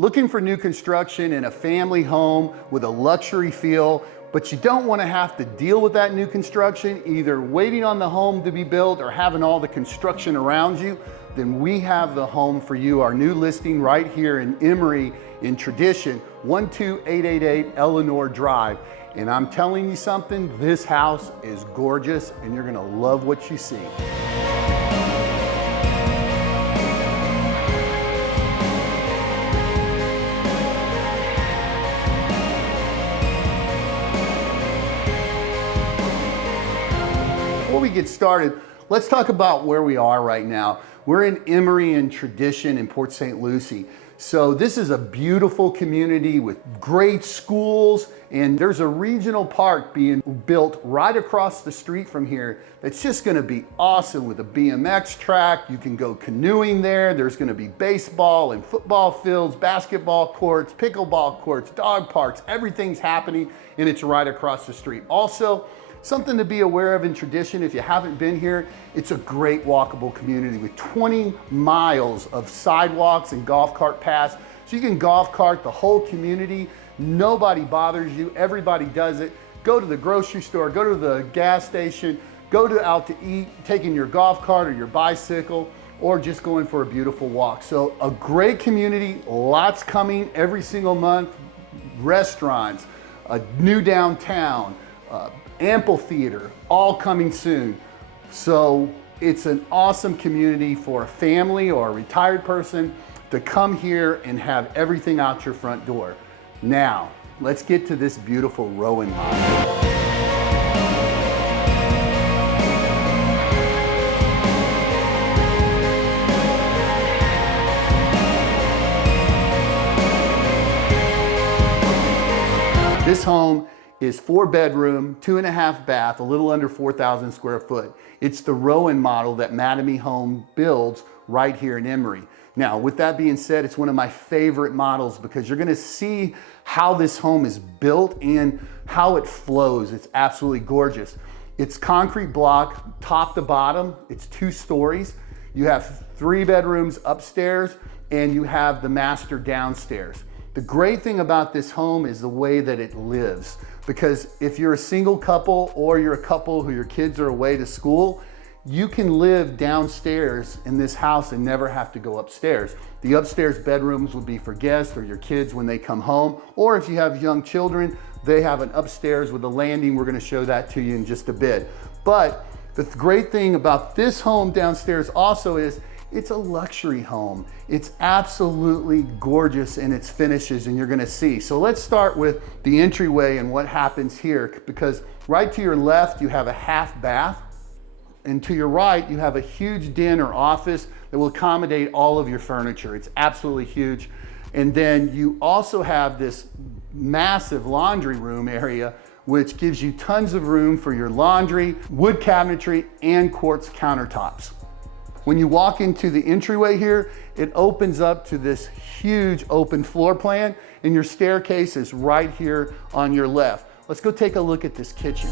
Looking for new construction in a family home with a luxury feel, but you don't want to have to deal with that new construction, either waiting on the home to be built or having all the construction around you, then we have the home for you. Our new listing right here in Emery in Traditon, 12888 Eleanor Drive. And I'm telling you something, this house is gorgeous and you're gonna love what you see. Before we get started, let's talk about where we are right now. We're in Emery and Traditon in Port St Lucie. So this is a beautiful community with great schools, and there's a regional park being built right across the street from here that's just gonna be awesome with a BMX track. You can go canoeing there. There's gonna be baseball and football fields, basketball courts, pickleball courts, dog parks, everything's happening, and it's right across the street. Also, something to be aware of in Traditon, if you haven't been here, it's a great walkable community with 20 miles of sidewalks and golf cart paths. So you can golf cart the whole community. Nobody bothers you, everybody does it. Go to the grocery store, go to the gas station, go out to eat, taking your golf cart or your bicycle, or just going for a beautiful walk. So a great community, lots coming every single month, restaurants, a new downtown, amphitheater, all coming soon. So it's an awesome community for a family or a retired person to come here and have everything out your front door. Now, let's get to this beautiful Rowan model. This home is 4-bedroom, 2.5 bath, a little under 4,000 square foot. It's the Rowan model that Madame Home builds right here in Emery. Now, with that being said, it's one of my favorite models because you're gonna see how this home is built and how it flows. It's absolutely gorgeous. It's concrete block, top to bottom. It's 2 stories. You have 3 bedrooms upstairs and you have the master downstairs. The great thing about this home is the way that it lives. Because if you're a single couple or you're a couple who your kids are away to school, you can live downstairs in this house and never have to go upstairs. The upstairs bedrooms would be for guests or your kids when they come home, or if you have young children, they have an upstairs with a landing. We're gonna show that to you in just a bit. But the great thing about this home downstairs also is it's a luxury home. It's absolutely gorgeous in its finishes, and you're gonna see. So let's start with the entryway and what happens here, because right to your left, you have a half bath, and to your right, you have a huge den or office that will accommodate all of your furniture. It's absolutely huge. And then you also have this massive laundry room area, which gives you tons of room for your laundry, wood cabinetry, and quartz countertops. When you walk into the entryway here, it opens up to this huge open floor plan, and your staircase is right here on your left. Let's go take a look at this kitchen.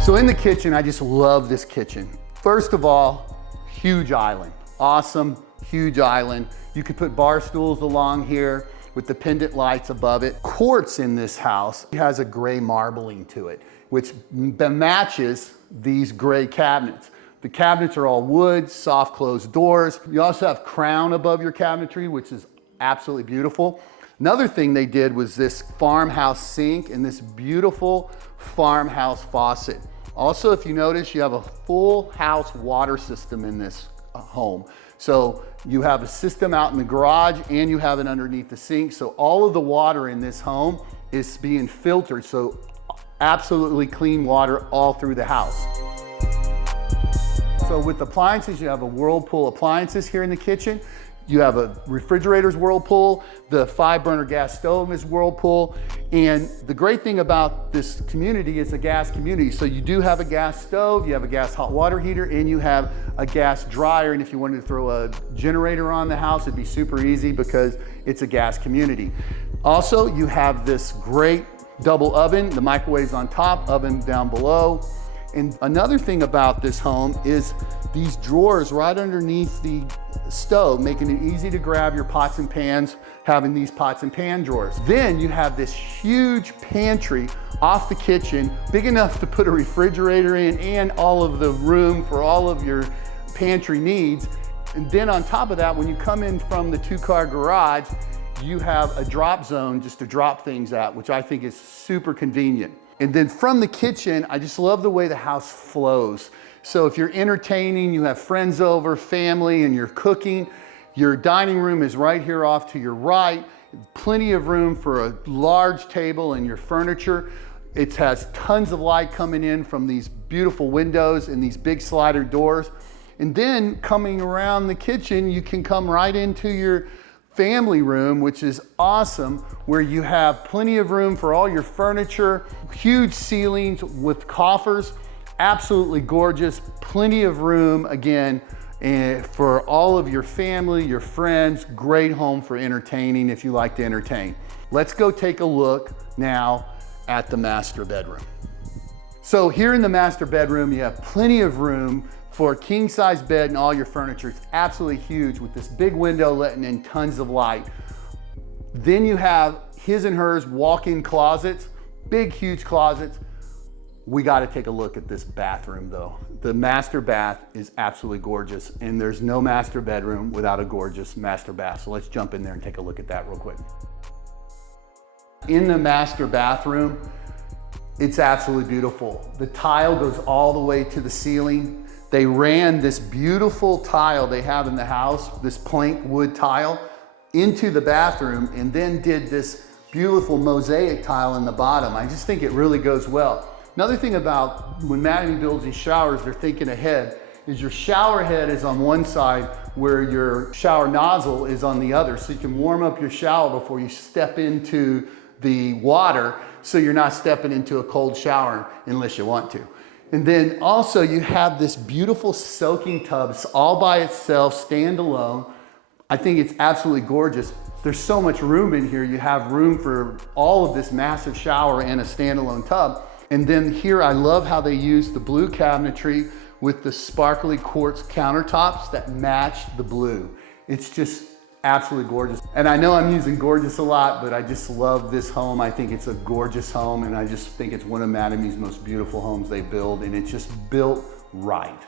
So in the kitchen, I just love this kitchen. First of all, huge island. Awesome, huge island. You could put bar stools along here with the pendant lights above it. Quartz in this house has a gray marbling to it, which matches these gray cabinets. The cabinets are all wood, soft closed doors. You also have crown above your cabinetry, which is absolutely beautiful. Another thing they did was this farmhouse sink and this beautiful farmhouse faucet. Also, if you notice, you have a full house water system in this home. So you have a system out in the garage and you have it underneath the sink. So all of the water in this home is being filtered. So absolutely clean water all through the house. So with appliances, you have a Whirlpool appliances here in the kitchen. You have a refrigerator's Whirlpool, the 5-burner gas stove is Whirlpool, and the great thing about this community is a gas community. So you do have a gas stove, you have a gas hot water heater, and you have a gas dryer, and if you wanted to throw a generator on the house, it'd be super easy because it's a gas community. Also, you have this great double oven, the microwave's on top, oven down below. And another thing about this home is these drawers right underneath the stove, making it easy to grab your pots and pans, having these pots and pan drawers. Then you have this huge pantry off the kitchen, big enough to put a refrigerator in and all of the room for all of your pantry needs. And then on top of that, when you come in from the 2-car garage, you have a drop zone just to drop things at, which I think is super convenient. And then from the kitchen, I just love the way the house flows. So if you're entertaining, you have friends over, family, and you're cooking, your dining room is right here off to your right. Plenty of room for a large table and your furniture. It has tons of light coming in from these beautiful windows and these big slider doors. And then coming around the kitchen, you can come right into your family room, which is awesome, where you have plenty of room for all your furniture, huge ceilings with coffers, absolutely gorgeous, plenty of room again for all of your family, your friends, great home for entertaining if you like to entertain. Let's go take a look now at the master bedroom. So here in the master bedroom, you have plenty of room for a king-size bed and all your furniture. It's absolutely huge with this big window letting in tons of light. Then you have his and hers walk-in closets, big, huge closets. We got to take a look at this bathroom though. The master bath is absolutely gorgeous, and there's no master bedroom without a gorgeous master bath. So let's jump in there and take a look at that real quick. In the master bathroom, it's absolutely beautiful. The tile goes all the way to the ceiling. They ran this beautiful tile they have in the house, this plank wood tile, into the bathroom, and then did this beautiful mosaic tile in the bottom. I just think it really goes well. Another thing about when Mattamy builds these showers, they're thinking ahead, is your shower head is on one side where your shower nozzle is on the other. So you can warm up your shower before you step into the water, so you're not stepping into a cold shower unless you want to. And then also you have this beautiful soaking tub. It's all by itself, standalone. I think it's absolutely gorgeous. There's so much room in here. You have room for all of this massive shower and a standalone tub. And then here, I love how they use the blue cabinetry with the sparkly quartz countertops that match the blue. It's just absolutely gorgeous. And I know I'm using gorgeous a lot, but I just love this home. I think it's a gorgeous home, and I just think it's one of Mattamy's most beautiful homes they build, and it's just built right.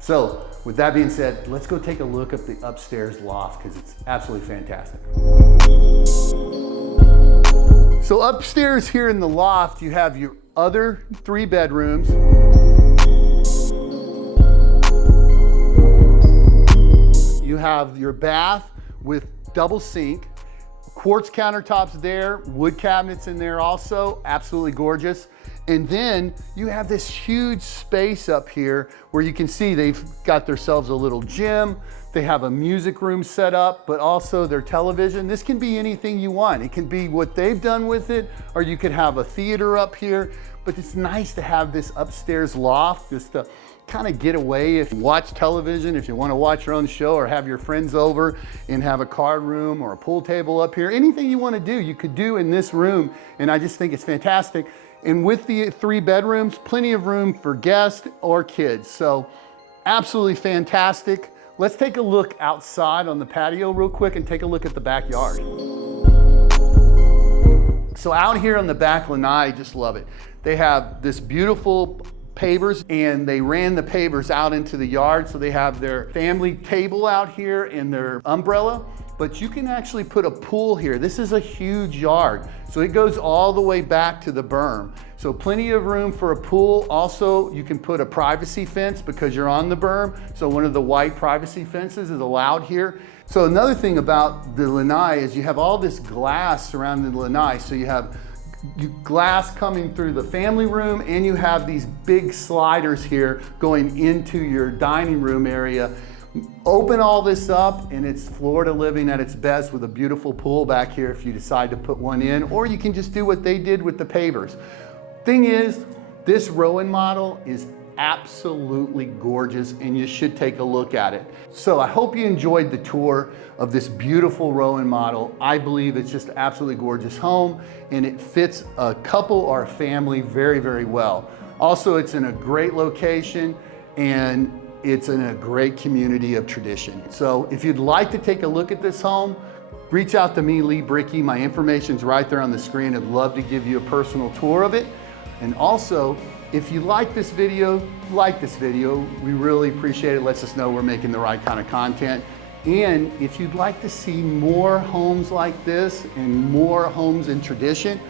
So with that being said, let's go take a look at the upstairs loft, because it's absolutely fantastic. So upstairs here in the loft, you have your other 3 bedrooms. You have your bath with double sink, quartz countertops there, wood cabinets in there also, absolutely gorgeous. And then you have this huge space up here where you can see they've got themselves a little gym. They have a music room set up, but also their television. This can be anything you want. It can be what they've done with it, or you could have a theater up here. But it's nice to have this upstairs loft just to kind of get away if you watch television, if you want to watch your own show or have your friends over and have a card room or a pool table up here. Anything you want to do, you could do in this room. And I just think it's fantastic. And with the 3 bedrooms, plenty of room for guests or kids. So absolutely fantastic. Let's take a look outside on the patio real quick and take a look at the backyard. So out here on the back lanai, I just love it. They have this beautiful pavers, and they ran the pavers out into the yard. So they have their family table out here and their umbrella, but you can actually put a pool here. This is a huge yard. So it goes all the way back to the berm. So plenty of room for a pool. Also, you can put a privacy fence because you're on the berm. So one of the white privacy fences is allowed here. So another thing about the lanai is you have all this glass surrounding the lanai. So you have glass coming through the family room, and you have these big sliders here going into your dining room area. Open all this up, and it's Florida living at its best with a beautiful pool back here if you decide to put one in, or you can just do what they did with the pavers. Thing is, this Rowan model is absolutely gorgeous, and you should take a look at it. So I hope you enjoyed the tour of this beautiful Rowan model. I believe it's just an absolutely gorgeous home, and it fits a couple or a family very, very well. Also, it's in a great location and it's in a great community of tradition. So if you'd like to take a look at this home, reach out to me, Lee Brickey. My information's right there on the screen. I'd love to give you a personal tour of it. And also, if you like this video, we really appreciate it. Lets us know we're making the right kind of content. And if you'd like to see more homes like this and more homes in tradition,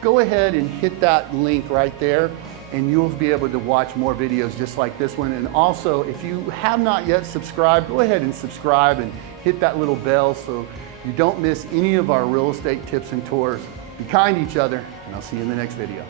go ahead and hit that link right there and you'll be able to watch more videos just like this one. And also, if you have not yet subscribed, go ahead and subscribe and hit that little bell so you don't miss any of our real estate tips and tours. Be kind to each other, and I'll see you in the next video.